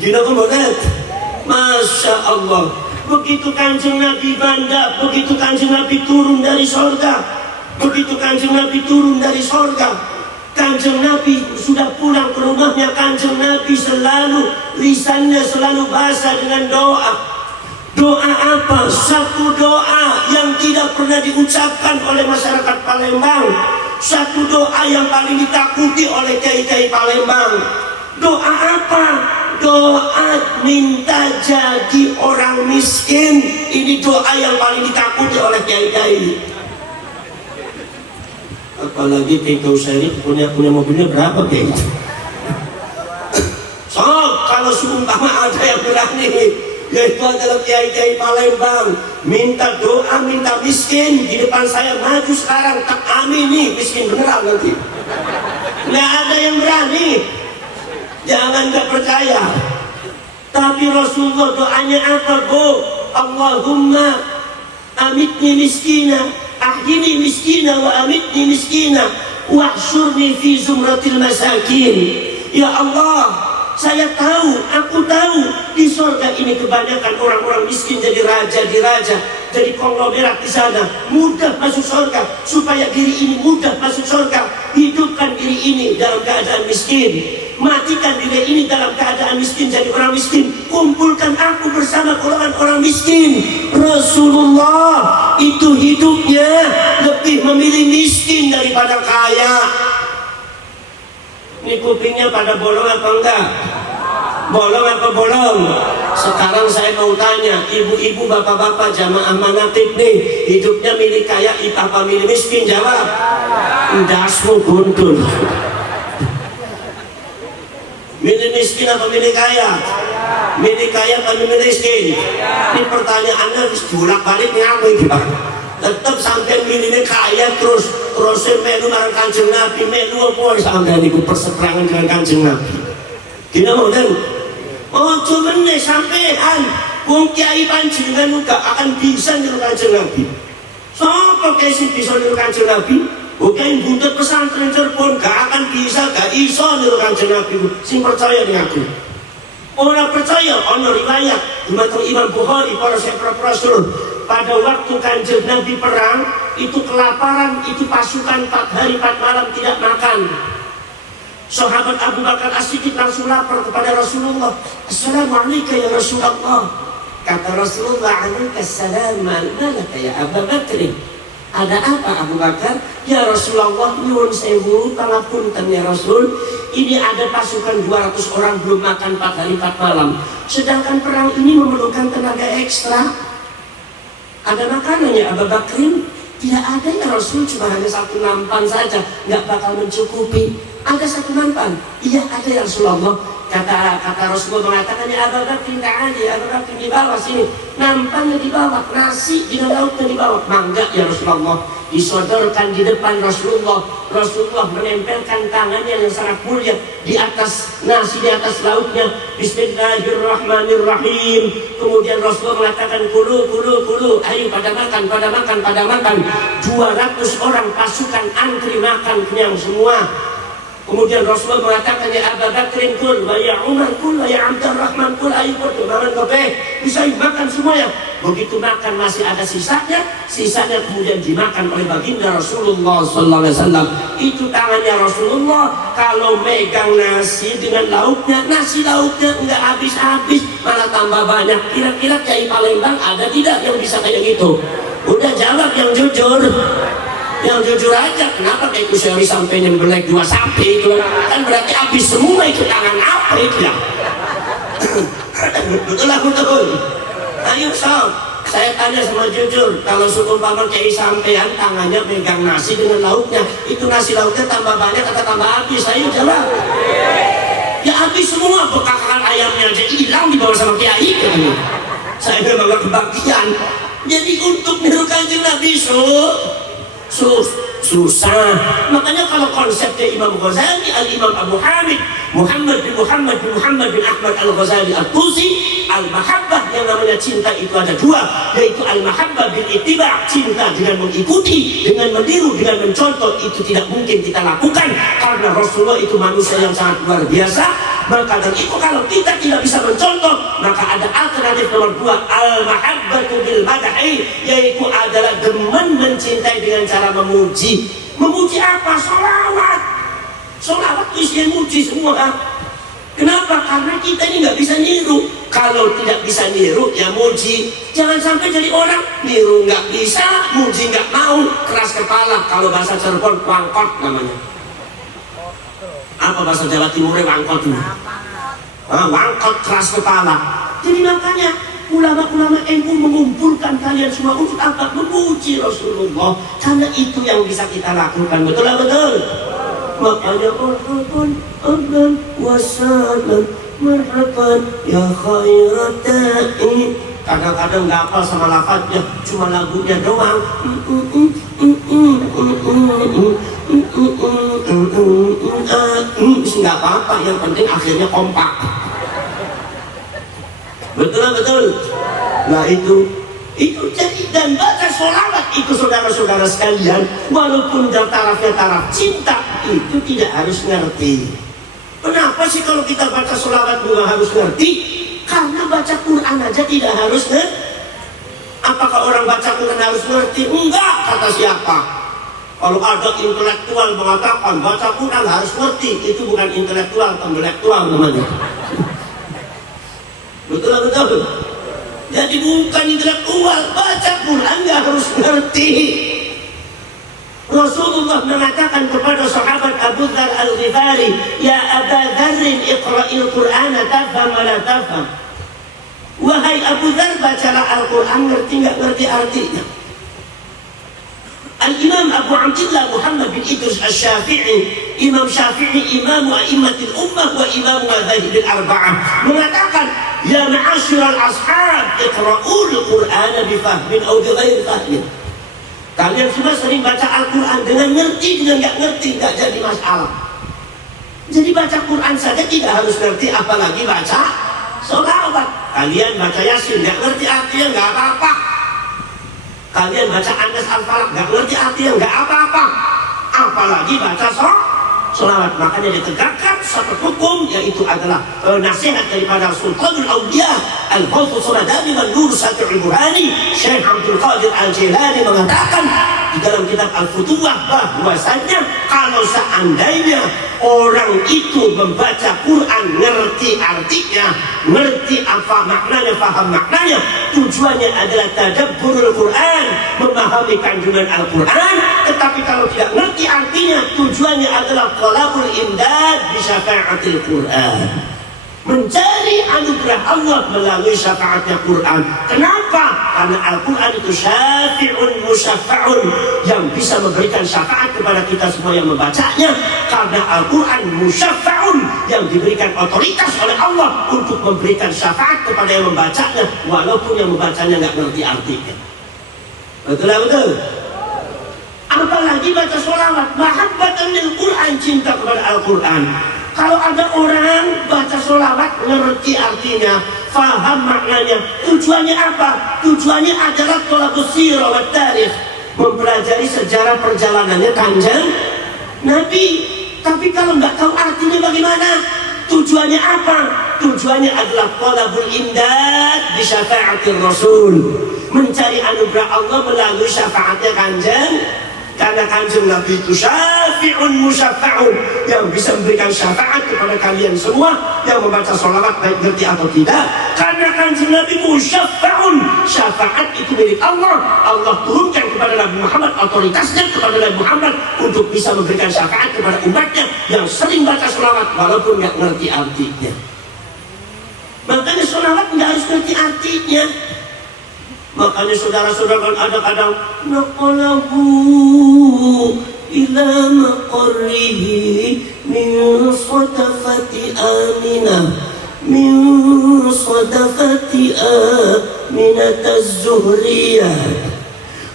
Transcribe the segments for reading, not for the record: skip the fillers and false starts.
Gila kemudian, Masya Allah. Begitu Kanjeng Nabi banda, begitu Kanjeng Nabi turun dari sorga, begitu Kanjeng Nabi turun dari sorga, Kanjeng Nabi sudah pulang ke rumahnya. Kanjeng Nabi selalu lisannya selalu basah dengan doa. Doa apa? Satu doa yang tidak pernah diucapkan oleh masyarakat Palembang, satu doa yang paling ditakuti oleh kiai-kiai Palembang. Doa apa? Doa minta jadi orang miskin. Ini doa yang paling ditakuti oleh kiai-kiai. Apalagi Tito Seri punya mobilnya berapa kayak gitu. So, kalau seumpama ada yang berani, yaitu adalah kiai-kiai Palembang, minta doa, minta miskin di depan saya, maju sekarang, tak amini miskin beneran nanti. Nggak ada yang berani. Jangan nggak percaya. Tapi Rasulullah doanya apa, Bu? Allahumma amitni miskina, ahyini miskina wa amitni miskina, wahsyurni fi zumratil masakin. Ya Allah, saya tahu, aku tahu di surga ini kebanyakan orang-orang miskin jadi raja di raja, jadi konglomerat di sana, mudah masuk surga. Supaya diri ini mudah masuk surga, hidupkan diri ini dalam keadaan miskin, matikan diri ini dalam keadaan miskin jadi orang miskin, kumpulkan aku bersama golongan orang miskin. Rasulullah itu hidupnya lebih memilih miskin daripada kaya. Ini kupingnya pada bolong apa enggak? Bolong apa bolong? Sekarang saya mau tanya, ibu-ibu, bapak-bapak, jamaah manatib nih, hidupnya milih kaya apa milih miskin? Jawab. Dasmu guntur. Milih miskin apa milih kaya? Milih kaya apa milih miskin? Ini pertanyaannya harus bolak-balik ngapain gitu. Tetap sampai milihnya kaya terus melu marang Kanjeng Nabi, melu apa sampai niku perseberangan dengan Kanjeng Nabi. Gila modern. Oh cuman nih sampean wong kiai panjenengan juga akan bisa niru Kanjeng Nabi. Sopo kiai sing bisa niru Kanjeng Nabi? Bukan buntut pesantren Cirebon gak akan bisa, gak iso niru Kanjeng Nabi. Sing percaya nih aku. Orang percaya, ono riwayat Imam Bukhari, para sahabat Rasul, pada waktu Kanjeng Nabi perang itu kelaparan, itu pasukan 4 hari 4 malam tidak makan. Sahabat Abu Bakar As-Siddiq langsung lapor kepada Rasulullah. Assalamualaikum ya Rasulullah. Kata Rasulullah, alaikassalam, malaka ya Abu Bakr. Ada apa Abu Bakar? Ya Rasulullah, nyuwun sewu pangapunten ya Rasul. Ini ada pasukan 200 orang belum makan 4 hari 4 malam. Sedangkan perang ini memerlukan tenaga ekstra. Ada makanannya Abu Bakrin? Tidak ada ya Rasul, cuma hanya 1 nampan saja, nggak bakal mencukupi. Ada 1 nampan? Iya ada ya Rasulullah. Kata Rasulullah mengatakan, ya Abu Bakrin nggak ada, ya Abu Bakrin di bawah sini. Nampannya di bawah, nasi dengan lauknya di bawah. Mangga ya Rasulullah. Disodorkan di depan Rasulullah. Rasulullah menempelkan tangannya yang sangat mulia di atas nasi, di atas lauknya. Bismillahirrahmanirrahim. Kemudian Rasulullah mengatakan, kulu. Ayo pada makan. 200 orang pasukan antri makan kenyang semua. Kemudian Rasulullah mengatakan, ya Abu Bakrin kul, wa ya Umar kul, wa ya Abdurrahman kul, ayo makan kopi, bisa makan semuanya. Begitu makan masih ada sisanya kemudian dimakan oleh baginda Rasulullah SAW. Itu tangannya Rasulullah kalau megang nasi dengan lauknya, nasi lauknya enggak habis-habis, malah tambah banyak. Kira-kira kiai Palembang ada tidak yang bisa kayak gitu? Udah jawab yang jujur. Yang jujur aja, kenapa kayak Kuseri sampai nyembelih 2 sapi itu kan berarti habis semua itu tangan apa itu ya? Betul. Ayo sob, saya tanya sama jujur, kalau seumpama kiai sampean tangannya pegang nasi dengan lauknya, itu nasi lauknya tambah banyak atau tambah habis? Ayo jawab. Ya habis semua, bekakan ayamnya aja hilang dibawa sama kiai. Saya bawa kebagian. Jadi untuk niru Kanjeng Nabi susah. Makanya kalau konsepnya Imam Ghazali, Al-Imam Abu Hamid Muhammad bin Ahmad Al-Ghazali Al-Tusi, Al-Mahabbah, yang namanya cinta itu ada 2, yaitu Al-Mahabbah bil ittiba', cinta dengan mengikuti, dengan meniru, dengan mencontoh. Itu tidak mungkin kita lakukan karena Rasulullah itu manusia yang sangat luar biasa. Maka dari itu kalau kita tidak bisa mencontoh, maka ada alternatif nomor 2, al-mahabbatu bil madhi, yaitu adalah demen mencintai dengan cara memuji. Memuji apa? Sholawat. Sholawat itu isinya muji semua. Kenapa? Karena kita ini nggak bisa niru. Kalau tidak bisa niru, ya muji. Jangan sampai jadi orang niru nggak bisa, muji nggak mau, keras kepala. Kalau bahasa Cirebon, wangkot namanya. Apa bahasa Jawa Timurnya wangkot ini? Wangkot, keras kepala. Jadi makanya ulama-ulama NU mengumpulkan kalian semua untuk apa? Memuji Rasulullah. Karena itu yang bisa kita lakukan. Betul lah, betul. Makanya marhaban ahlan wa sahlan, marhaban ya khairata'i. Kadang-kadang nggak hafal sama lafadznya, cuma lagunya doang. Nggak apa-apa, yang penting akhirnya kompak. Betul lah, betul. Nah itu jadi, dan baca sholawat itu saudara-saudara sekalian, walaupun tarafnya taraf cinta, itu tidak harus ngerti. Kenapa sih kalau kita baca sholawat juga harus ngerti? Karena baca Quran aja tidak harus ngerti. Apakah orang baca Quran harus ngerti? Enggak, kata siapa? Kalau ada intelektual mengatakan baca Quran harus ngerti, itu bukan intelektual, intelektual namanya. Betul, betul. Jadi bukan intelektual, baca Quran nggak harus ngerti. Rasulullah mengatakan kepada sahabat Abu Dzar Al-Ghifari, ya Aba Dzarrin iqra'il Qur'ana tafham wa la tafham. Wahai Abu Dzar, bacalah Al-Quran, ngerti nggak ngerti artinya. Al-Imam Abu Abdillah Muhammad bin Idris Asy-Syafi'i, Imam Syafi'i, Imam A'immatil Ummah wa Imam Madzahibil Arba'ah, mengatakan, ya ma'asyiral ashab, iqra'ul Qur'ana bifahmin aw bighairi fahmin. Kalian semua sering baca Al-Quran dengan ngerti, dengan nggak ngerti, nggak jadi masalah. Jadi baca Quran saja tidak harus ngerti, apalagi baca sholawat. Kalian baca Yasin nggak ngerti artinya, nggak apa-apa. Kalian baca Anas Al-Falaq nggak ngerti artinya, nggak apa-apa. Apalagi baca sholawat. Makanya ditegakkan satu hukum, yaitu adalah nasihat daripada Sultanul Awliya Al-Ghawth As-Samadani wal Nur Sati'ul Burhani, Syekh Abdul Qadir Al-Jilani, mengatakan di dalam kitab Al-Futuwah bahwasanya kalau seandainya orang itu membaca Quran ngerti artinya, ngerti apa maknanya, paham maknanya, tujuannya adalah tadabburul Quran, memahami kandungan Al-Quran. Tetapi kalau tidak ngerti artinya, tujuannya adalah talabul imdad bi syafa'atil Quran, mencari anugerah Allah melalui syafaatnya Quran. Kenapa? Karena Al-Quran itu syafi'un musyafa'un, yang bisa memberikan syafaat kepada kita semua yang membacanya. Karena Al-Quran musyafa'un, yang diberikan otoritas oleh Allah untuk memberikan syafaat kepada yang membacanya, walaupun yang membacanya nggak ngerti artinya. Betul, betul. Apalagi baca sholawat, mahabbatan lil Quran, cinta kepada Al-Quran. Kalau ada orang baca sholawat ngerti artinya, faham maknanya, tujuannya apa? Tujuannya adalah thalabus sirah wa tarikh, mempelajari sejarah perjalanannya Kanjeng Nabi. Tapi kalau nggak tahu artinya bagaimana? Tujuannya apa? Tujuannya adalah thalabul imdad bi syafa'atir Rasul, mencari anugerah Allah melalui syafaatnya Kanjeng. Karena Kanjeng Nabi itu syafi'un musyafa'un, yang bisa memberikan syafaat kepada kalian semua yang membaca sholawat, baik ngerti atau tidak. Karena Kanjeng Nabi musyafa'un, syafaat itu milik Allah. Allah turunkan kepada Nabi Muhammad, otoritasnya kepada Nabi Muhammad untuk bisa memberikan syafaat kepada umatnya yang sering baca sholawat walaupun nggak ngerti artinya. Makanya sholawat nggak harus ngerti artinya. Makanya saudara-saudara kan ada kadang naqalahu ila maqarrihi min sadafati aminah, min sadafati aminat az-zuhriyah,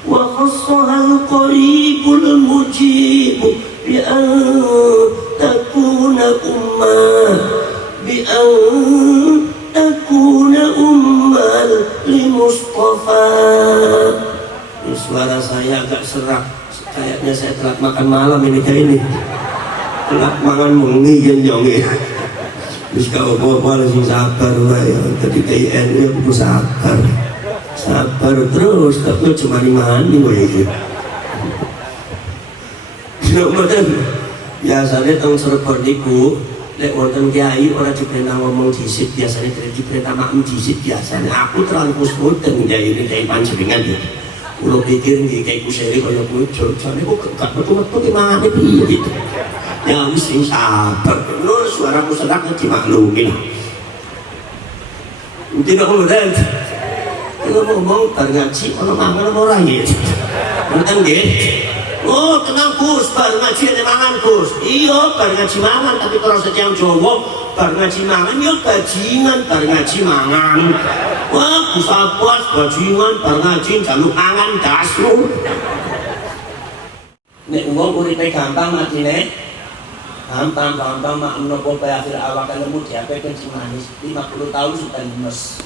wa khassaha al-qaribul mujib bi an takuna ummah, bi an takuna ummal li Mustafa. Ini suara saya agak serak, kayaknya saya telat makan malam ini, kayak ini telat makan mengi jenjong ya. Wis kau apa-apa sing sabar wae. Dadi TNI aku sabar. Sabar terus tapi cuma mani wae. Nek mboten biasane teng Cirebon niku nek wonten kiai ora diperintah ngomong disit biasane diperintah maem disit biasane. Aku terlalu kusmuten kiai ini panjenengan ya. Kulo pikir nggih kiai kuseri kaya bojo, jane kok gak metu-metu ki mangane piye gitu. Ya wis sing sabar. Nur suaraku sedang dimaklumi. Mungkin aku udah ngomong bar ngaji ono mangan ora nggih. Ngoten nggih. Oh, tenang Gus, bar ngaji nek mangan Gus. Iya, bar ngaji mangan tapi kalau setiap Jawa bar ngaji mangan yo bajingan bar ngaji mangan. Wah, Gus Abbas bajingan bar ngaji jaluk mangan dasmu. Nek wong uripe gampang matine gampang mak menapa bae akhir awak lemu diapeken sing manis 50 tahun sudah lemes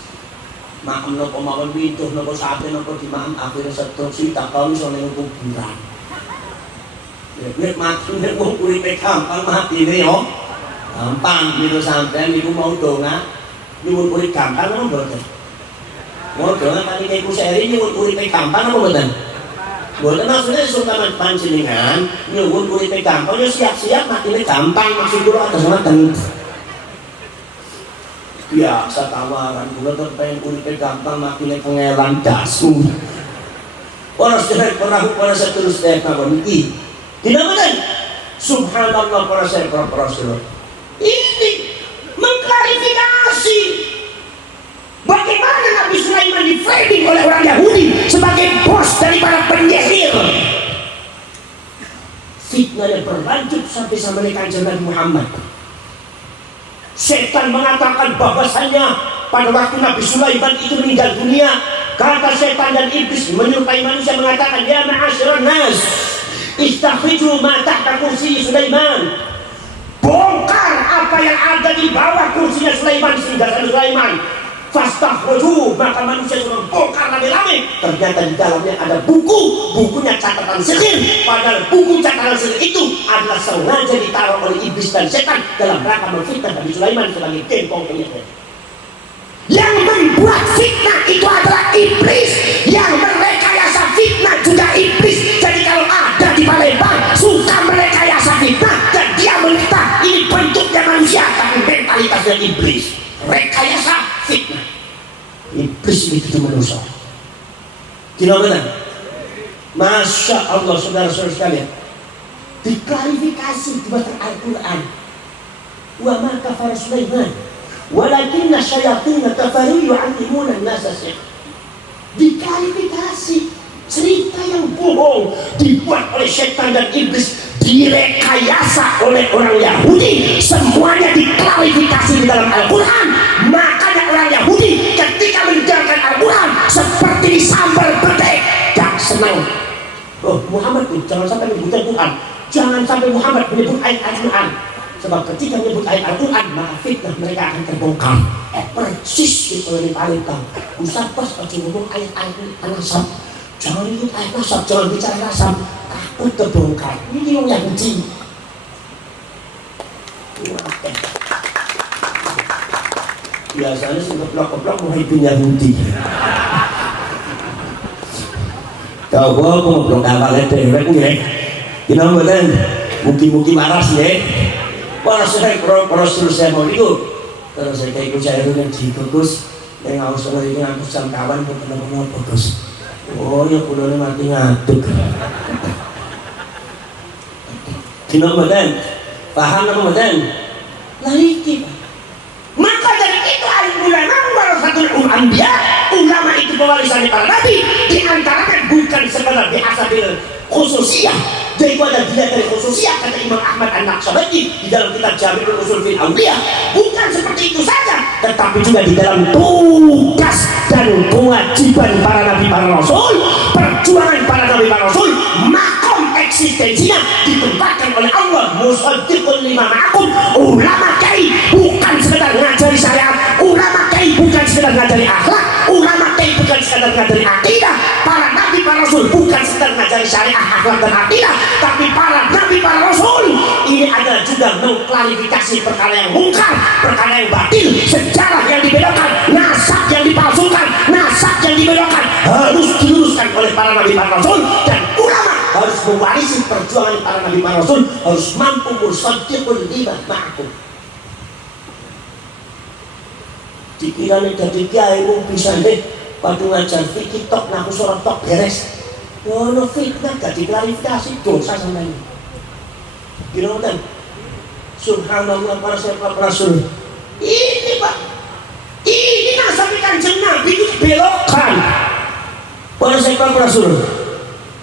mak menapa mawon widuh napa sate napa dimakan akhir setengah tak tahun iso ning kuburan nek maksudnya wong uripe gampang matine yo gampang niku sampean niku mau donga nyuwun urip gampang napa mboten mau donga kali niku seri nyuwun uripe gampang napa mboten. Boten maksudnya sungkaman panjenengan nyuwun uripe gampang ya siap-siap matine gampang maksud kula atus ngoten. Biasa tawaran kula tuh pengen uripe gampang matine pengelan dasu. Ora sedek para seterus teh kawon iki. Dinamakan subhanallah para sedherek. Ini mengklarifikasi bagaimana Nabi Sulaiman di framing oleh orang Yahudi sebagai bos dari para penyihir. Fitnahnya berlanjut sampai Kanjeng Nabi Muhammad. Setan mengatakan bahwasannya pada waktu Nabi Sulaiman itu meninggal dunia, kata setan dan iblis menyerupai manusia mengatakan, ya ma'asyiran nas, istakhriju ma tahta kursi Sulaiman. Bongkar apa yang ada di bawah kursinya Sulaiman, sehingga Sulaiman. Fastakhruju, maka manusia sudah bongkar rame-rame. Ternyata di dalamnya ada bukunya catatan sihir. Padahal buku catatan sihir itu adalah sengaja ditaruh oleh iblis dan setan dalam rangka memfitnah Nabi Sulaiman sebagai gengkong penyihir. Yang membuat fitnah itu adalah iblis, yang merekayasa fitnah juga iblis. Jadi kalau ada di Palembang suka merekayasa fitnah dan dia menista ini bentuknya manusia tapi mentalitasnya iblis. Rekayasa fitnah iblis itu manusia. Tidak benar. Masya Allah saudara-saudara sekalian, diklarifikasi di batas Al-Quran. Wa ma kafara Sulaiman walakinna syayatina kafaru yu'allimuna an-nasa sihr. Diklarifikasi cerita yang bohong dibuat oleh setan dan iblis, direkayasa oleh orang Yahudi, semuanya diklarifikasi di dalam Al-Quran. Makanya orang Yahudi ketika mendengarkan Al-Quran seperti disambar bedek, gak senang. Oh Muhammad tuh jangan sampai menyebutkan Quran, jangan sampai Muhammad menyebut ayat Al-Quran, sebab ketika menyebut ayat Al-Quran maka fitnah mereka akan terbongkar. Persis itu yang paling tahu. Ustaz pas aja ngomong ayat-ayat nasab, jangan ikut ayat nasab, jangan bicara nasab, takut terbongkar. Ini yang Yahudi. Biasanya sih keplok-keplok muhibin Yahudi. Kau gua ngobrol kapal dewek nggih. Dina mboten mugi-mugi waras nggih. Waras saya terus saya mau itu. Terus saya ikut saya itu yang dikukus ning ausana iki aku jam kawan kok kenapa bagus. Oh ya kulone mati ngaduk. Dina mboten paham apa mboten? Lah iki maka dari itu al-ulama warasatul anbiya, ulama itu pewarisan para nabi. Di antaranya bukan sekadar bihasabil khususiyah, daripada dilihat dari khususiyah, kata Imam Ahmad An-Naqsyabandi di dalam kitab Jami'ul Ushul fil Awliyah. Bukan seperti itu saja, tetapi juga di dalam tugas dan kewajiban para nabi para rasul, perjuangan para nabi para rasul, makom eksistensinya ditempatkan oleh Allah. Musaddiqul lima ma'akum. Ulama kiai bukan sekedar ngajari syariat, ulama kiai bukan sekedar ngajari akhlak, ulama kiai bukan sekedar ngajari akidah, para nabi para rasul bukan sekedar mengajari syariah, akhlak dan akidah, tapi para nabi, para rasul ini adalah juga mengklarifikasi perkara yang mungkar, perkara yang batil, sejarah yang dibelokkan, nasab yang dipalsukan, nasab yang dibelokkan harus diluruskan oleh para nabi, para rasul, dan ulama harus mewarisi perjuangan para nabi, para rasul, harus mampu musaddiqul lima ma'akum. Dikirane dadi kiai mung bisa deh padha ngajar fikih tok naku sorot tok beres. Ono fitnah gak diklarifikasi dosa sampeyan. Kira ngoten. Subhanallah para sahabat Rasul. Ini Pak. Ini nasab Kanjeng Nabi itu belokkan. Para sahabat Rasul.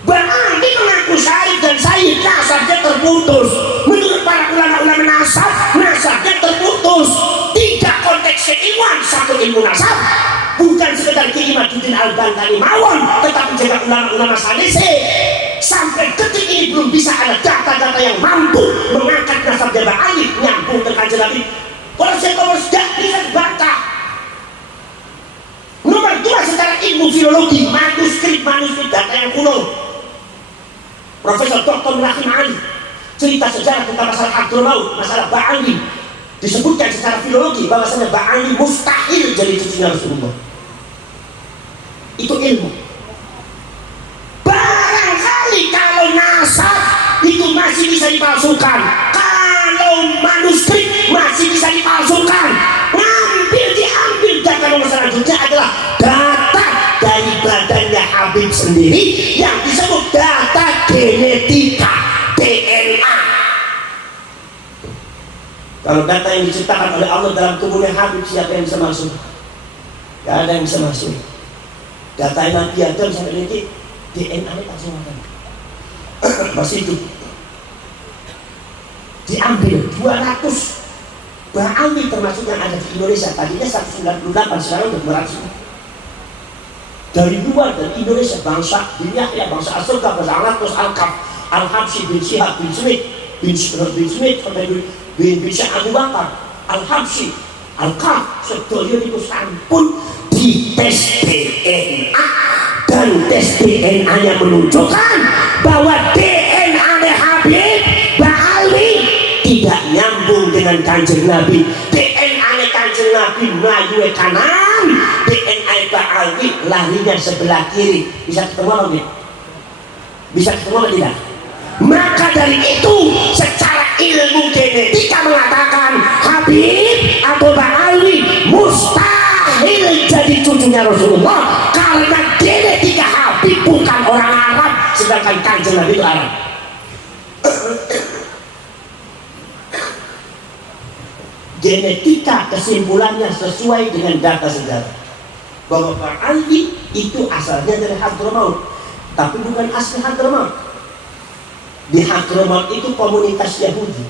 Bang Andi mengaku syahid dan syahid, nasabnya terputus. Menurut para ulama-ulama nasab, nasabnya terputus. Tiga konteks keilmuan, satu ilmu nasab, bukan sekedar Kiai Imaduddin Al-Bantani mawon, tetapi juga ulama-ulama sanese. Sampai detik ini belum bisa ada data-data yang mampu mengangkat nasabnya Bang Ali nyambung ke Kanjeng Nabi. Kalau saya tidak bisa dibantah. Nomor dua, secara ilmu filologi, manuskrip data yang kuno. Profesor Dr. Rahim Ali cerita sejarah tentang masalah Abdul Maut, masalah Ba'ali, disebutkan secara filologi bahwasanya Ba'ali mustahil jadi cucunya Rasulullah. Itu ilmu. Barangkali kalau nasab itu masih bisa dipalsukan, kalau manuskrip masih bisa dipalsukan, diambil data nomor selanjutnya adalah data dari badannya Habib sendiri yang disebut data genetika DNA. Kalau data yang diciptakan oleh Allah dalam tubuhnya Habib, siapa yang bisa masuk? Gak ada yang bisa masuk. Data Nabi Adam sampai ini DNA-nya tak semua masih hidup. Diambil 200 Ba'ali termasuk yang ada di Indonesia, tadinya 198, sekarang udah 200. Dari luar, dari Indonesia, bangsa Yahya, bangsa Asoka, bangsa Al-Atos, Al-Kaf, Al-Habsyi bin Syihab bin Smith, bin Smith, bin Syekh Abu Bakar, Al-Habsyi, Al-Kaf, sedoyo itu sampun di tes DNA, dan tes DNA-nya menunjukkan bahwa DNA Habib Ba'ali tidak nyambung dengan Kanjeng Nabi. DNA Kanjeng Nabi melayu kanan, DNA Ba'ali larinya sebelah kiri. Bisa ketemu apa tidak? Bisa ketemu apa tidak? Maka dari itu secara ilmu genetika mengatakan Habib atau Ba'ali mustahil jadi cucunya Rasulullah, karena genetika Habib bukan orang Arab, sedangkan Kanjeng Nabi itu Arab. Genetika kesimpulannya sesuai dengan data sejarah bahwa Ba'ali itu asalnya dari Hadramaut, tapi bukan asli Hadramaut. Di Hadramaut itu komunitas Yahudi.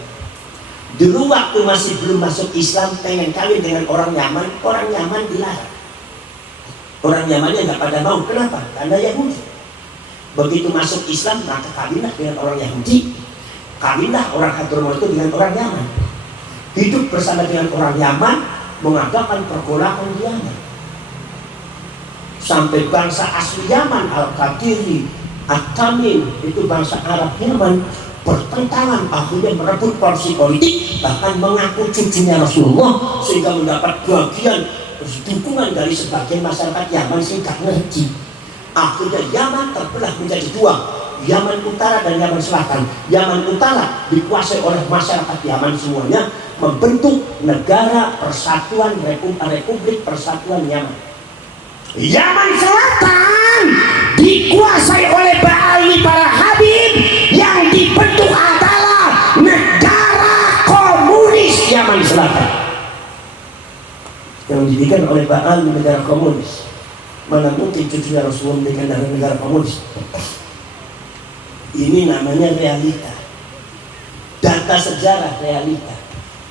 Dulu waktu masih belum masuk Islam, pengen kawin dengan orang Yaman dilarang. Orang Yamannya nggak pada mau. Kenapa? Karena Yahudi. Begitu masuk Islam, maka kawinlah dengan orang Yahudi, kawinlah orang Hadramaut itu dengan orang Yaman. Hidup bersama dengan orang Yaman, mengadakan pergolakan di Yaman. Sampai bangsa asli Yaman, Al-Qadiri, At-Tamim, itu bangsa Arab Yaman, bertentangan, akhirnya merebut porsi politik, bahkan mengaku cucunya Rasulullah, sehingga mendapat bagian dukungan dari sebagian masyarakat Yaman sehingga ngerti. Akhirnya Yaman terbelah menjadi dua, Yaman Utara dan Yaman Selatan. Yaman Utara dikuasai oleh masyarakat Yaman semuanya, membentuk negara persatuan Republik Persatuan Yaman. Yaman Selatan dikuasai oleh Ba'ali para Habib, yang dibentuk adalah negara komunis Yaman Selatan, yang didirikan oleh Ba'ali negara komunis. Mana mungkin cucunya Rasulullah dengan negara komunis? Ini namanya realita, data sejarah realita.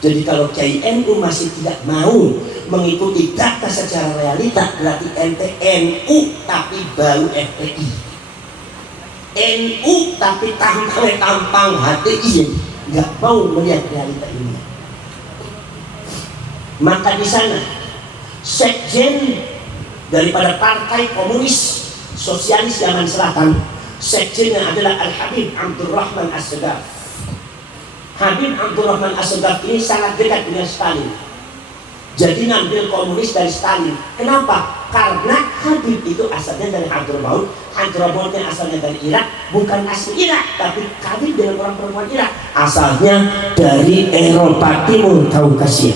Jadi kalau KNU masih tidak mau mengikuti data secara realita, berarti ente NU tapi baru FPI, NU tapi tampang HTI, nggak mau melihat realita ini. Maka di sana sekjen daripada Partai Komunis Sosialis Yaman Selatan sekjennya adalah Al-Habib Abdurrahman As-Sagaf. Habib Abdurrahman As-Sagaf ini sangat dekat dengan Stalin. Jadi ngambil komunis dari Stalin. Kenapa? Karena Habib itu asalnya dari Hadramaut. Hadramautnya asalnya dari Irak, bukan asli Irak, tapi Habib dengan orang perempuan Irak. Asalnya dari Eropa Timur, Kaukasia.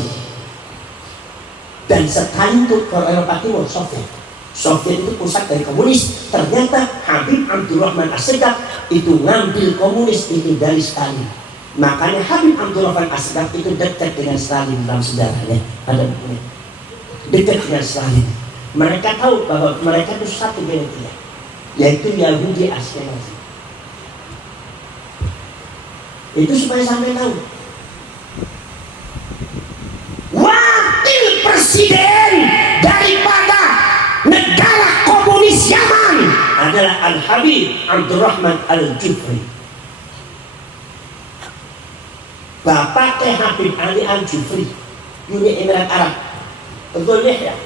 Dan Stalin itu ke Eropa Timur, Soviet. Soviet itu pusat dari komunis. Ternyata Habib Abdurrahman As-Sagaf itu ngambil komunis itu dari Stalin. Makanya Habib Abdurrahman As-Sagaf itu dekat dengan Stalin dalam sejarahnya. Ada bukunya. Dekat dengan Stalin. Mereka tahu bahwa mereka itu satu genetika, yaitu Yahudi Ashkenazi. Itu supaya sampai tahu. Wakil presiden daripada negara komunis Yaman adalah Al-Habib Abdurrahman Al-Jufri. Bapak Teh Habib Ali Al-Jufri, Uni Emirat Arab. Betul ya?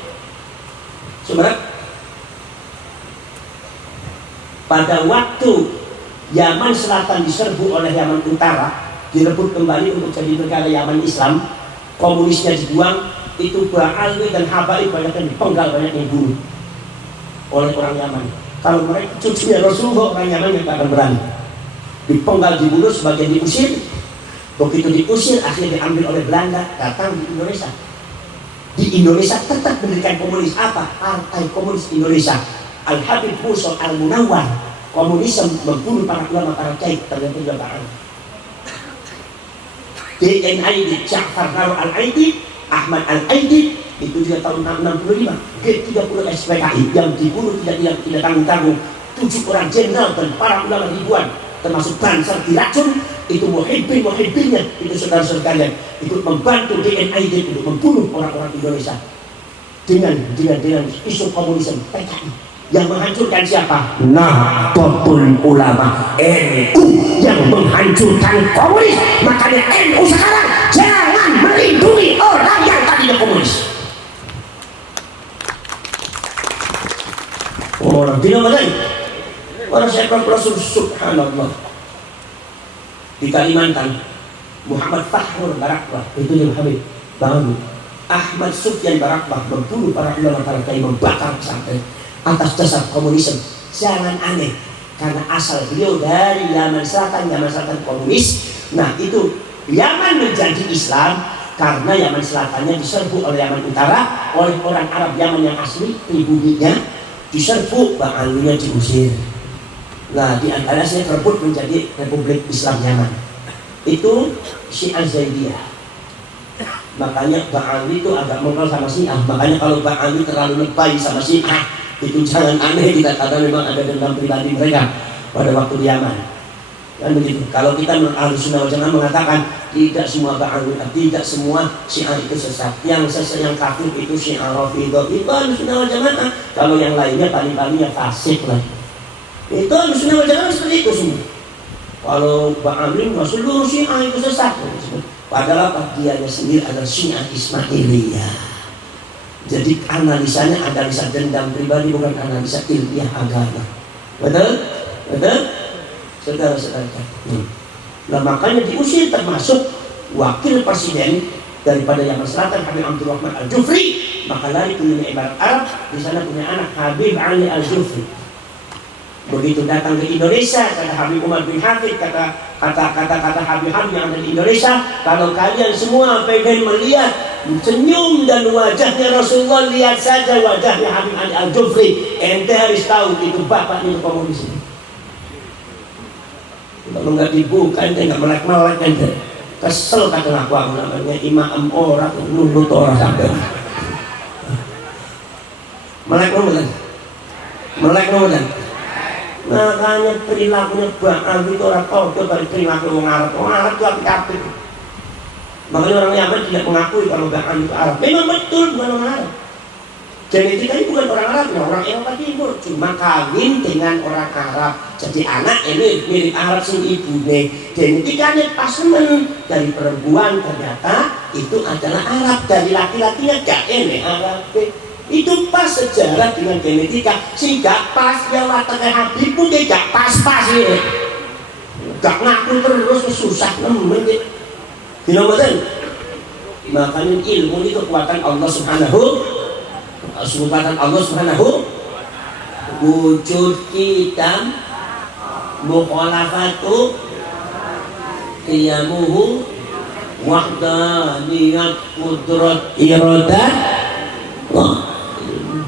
Sebenarnya pada waktu Yaman Selatan diserbu oleh Yaman Utara, direbut kembali untuk jadi negara Yaman Islam, komunisnya dibuang, itu Ba'alwi dan Habaib banyak yang dipenggal, banyak yang dibunuh oleh orang Yaman. Kalau mereka cucunya Rasulullah, orang Yaman yang akan berani. Dipenggal, dibunuh, sebagian diusir. Begitu diusir, akhirnya diambil oleh Belanda, datang di Indonesia. Di Indonesia tetap mendirikan komunis. Apa? Partai Komunis Indonesia. Al-Habib Musa Al-Munawwar. Komunisme membunuh para ulama, para kiai, ternyata juga barang. DNAID, Ja'far Nawar Al-Aidid, Ahmad Al-Aidid, itu juga tahun 65. G30 SPKI yang dibunuh tidak tanggung-tanggung. 7 orang jenderal dan para ulama ribuan, termasuk Bansar diracun. Itu muhibbinnya, itu saudara-saudara kalian, ikut membantu DNAID untuk membunuh orang-orang Indonesia dengan isu komunisme PKI yang menghancurkan siapa? Nahdlatul Ulama, NU yang menghancurkan komunis. Makanya NU sekarang jangan melindungi orang yang tadinya komunis. Orang tidak boleh. Orang saya Rasul, subhanallah. Di Kalimantan, Muhammad Fahur Barakbah, itu yang Habib bangun. Ahmad Sufyan Barakbah membunuh para ulama, para kiai, membakar pesantren atas dasar komunisme. Jangan aneh, karena asal beliau dari Yaman Selatan komunis. Nah itu Yaman menjadi Islam karena Yaman Selatannya diserbu oleh Yaman Utara, oleh orang Arab Yaman yang asli, pribuminya diserbu, Ba'alwinya diusir. Nah, di antara saya terbut menjadi Republik Islam Yaman. Itu Syiah Zaidiyah. Makanya Ba'alwi itu agak mengenal sama Syiah. Makanya kalau Ba'alwi terlalu lebay sama Syiah, itu jangan aneh, dikatakan memang ada dendam pribadi mereka pada waktu di Yaman. Kan begitu. Kalau kita Ahlussunnah wal Jamaah mengatakan tidak semua Ba'alwi, tidak semua Syiah itu sesat. Yang yang kafir itu Syiah Rafidhah. Itu Ahlussunnah wal Jamaah. Kalau yang lainnya paling-palingnya fasik lah. Itu Ahlussunnah wal Jamaah seperti itu semua. Kalau Ba'alwi seluruh Syiah itu sesat. Padahal dia sendiri adalah Syiah Ismailiyah. Jadi analisanya analisa dendam pribadi, bukan analisa ilmiah agama. Betul? Betul? Saudara-saudara. Nah makanya diusir, termasuk wakil presiden daripada Yaman Selatan, Habib Abdurrahman Al-Jufri. Maka lari ke Uni Emirat Arab, di sana punya anak Habib Ali Al-Jufri. Begitu datang ke Indonesia, kata Habib Umar bin Hafid, kata Habib yang ada di Indonesia, kalau kalian semua pengen melihat senyum dan wajahnya Rasulullah, lihat saja wajahnya Habib Ali Al-Jufri. Ente harus tahu itu bapaknya komunis. Kalau nggak dibuka, ente nggak melek-melek, ente kesel, kata aku namanya imam orang, nulut orang sampai melek-melek. Makanya perilakunya Ba'alwi itu orang tahu dari perilaku orang Arab. Orang Arab itu apik-apik. Makanya orang Yaman tidak mengakui kalau Ba'alwi itu Arab. Memang betul bukan orang Arab. Genetikanya bukan orang Arab, orang Eropa Timur. Cuma kawin dengan orang Arab. Jadi anak ini mirip Arab sing ibune. Genetikanya pas men dari perempuan ternyata itu adalah Arab. Dari laki-lakinya gak enek Arab. Itu pas sejarah dengan genetika, sehingga pas dia wataknya Habib pun tidak pas-pas ya. Gak ngaku terus susah nemen ya. Betul. Makanya ilmu ini kekuatan Allah Subhanahu wujud kita mukhalafatu qiyamuhu wahdaniyat qudrat iradat.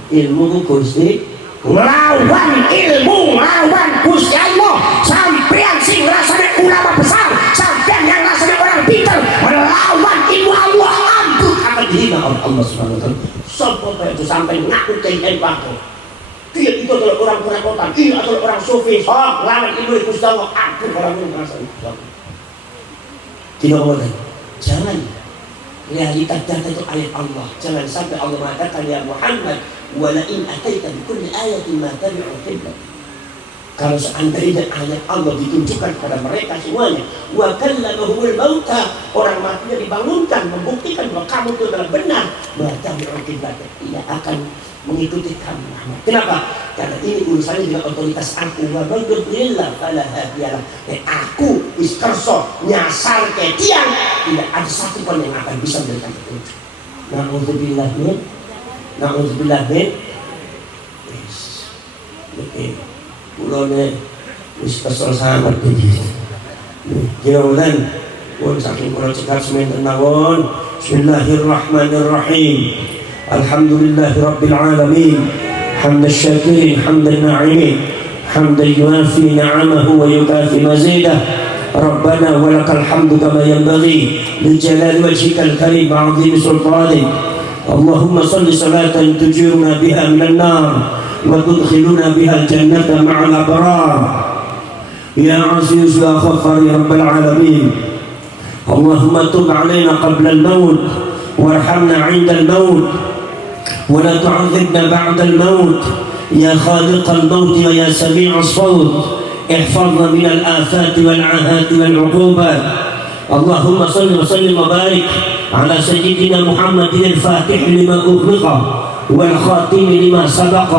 Ilmu Gusti lawan ilmu lawan Gusti Allah. Sampean sing rasane ulama besar, sampean yang rasane orang pintar melawan ilmu Allah, ampun akan dihina oleh Allah Subhanahu wa taala. Sampai itu sampai ngaku kayak waktu dia itu adalah orang perakotan, dia adalah orang sufi, lawan ilmu Gusti Allah, ampun orang yang merasa itu. Tidak boleh, jangan realitas data itu ayat Allah. Jangan sampai Allah mengatakan ya Muhammad wala in ataita bi kulli ayatin ma tabi'u qiblat. Kalau seandainya ayat Allah ditunjukkan kepada mereka semuanya, wa kallamahumul mauta, orang matinya dibangunkan membuktikan bahwa kamu itu adalah benar, ma tabi'u qiblat, tidak akan mengikuti kamu. Kenapa? Karena ini urusannya dengan otoritas aku. Wa man yudlillah fala hadiyalah. Aku iskerso nyasar ke tiang, tidak ada satu pun yang akan bisa memberikan petunjuk. Na'udzubillah min. Oke. Mulane wis kesel sangat iki. Mudah-mudahan pun saking kula cekap semanten mawon. Bismillahirrahmanirrahim. Alhamdulillahi rabbil alamin. Hamdan syakirin, hamdan na'imin, hamdan yuafi na'amahu wa yukafi mazidah. Rabbana walakal hamdu kama yanbaghi li jalali wajhikal karim wa 'azimi sultanik. Allahumma salli salatan tujiruna biha minan nar wa tudkhiluna biha al-jannata ma'al abrar. Ya aziz ya ghaffar ya rabbal alamin. Allahumma tub 'alaina qabla al-maut warhamna 'inda al-maut ولا تعذبنا بعد الموت يا خالق الموت ويا سميع الصوت. احفظنا من الآفات والعاهات والعقوبات. اللهم صل وسلم وبارك على سيدنا محمد الفاتح لما أغلق والخاتم لما سبق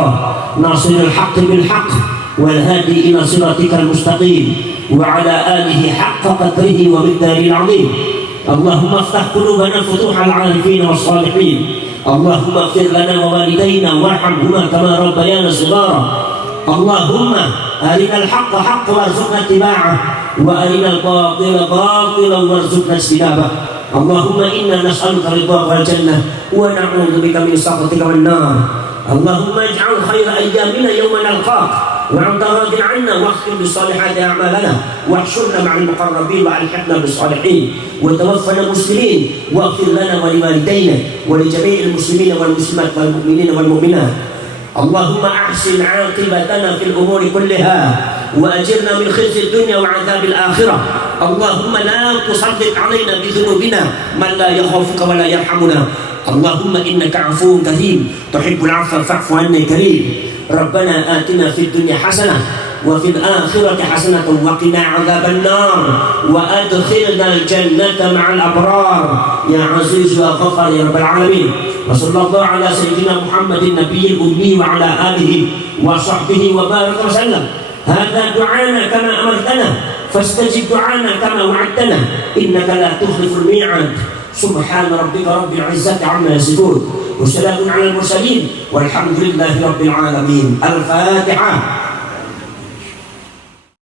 ناصر الحق بالحق والهادي إلى صراطك المستقيم وعلى آله حق قدره ومقداره العظيم. اللهم افتح قلوبنا فتوح العارفين والصالحين. اللهم اغفر لنا ووالدينا وارحمهما كما ربيانا صغارا. اللهم أرنا الحق حقا وارزقنا اتباعه وأرنا الباطل باطلا وارزقنا اجتنابه. اللهم إنا نسألك رضاك والجنة ونعوذ بك من سخطك والنار. اللهم اجعل خير أيامنا يوم نلقاك وأنت راض عنا واختم بالصالحات أعمالنا واحشرنا مع المقربين وألحقنا بالصالحين وتوفنا مسلمين واغفر لنا ولوالدينا ولجميع المسلمين والمسلمات والمؤمنين والمؤمنات. اللهم أحسن عاقبتنا في الأمور كلها وأجرنا من خزي الدنيا وعذاب الآخرة. اللهم لا تسلط علينا بذنوبنا من لا يخافك ولا يرحمنا. اللهم إنك عفو كريم تحب العفو فاعف عنا كريم. ربنا آتنا في الدنيا حسنة وفي الآخرة حسنة وقنا عذاب النار وأدخلنا الجنة مع الأبرار يا عزيز يا غفار يا رب العالمين. وصلى الله على سيدنا محمد النبي الأمي وعلى آله وصحبه وبارك وسلم. هذا دعانا كما أمرتنا فاستجب دعانا كما وعدتنا إنك لا تخلف الميعاد. سبحان ربك رب العزة عما يصفون وسلام على المرسلين والحمد لله رب العالمين. الفاتحة.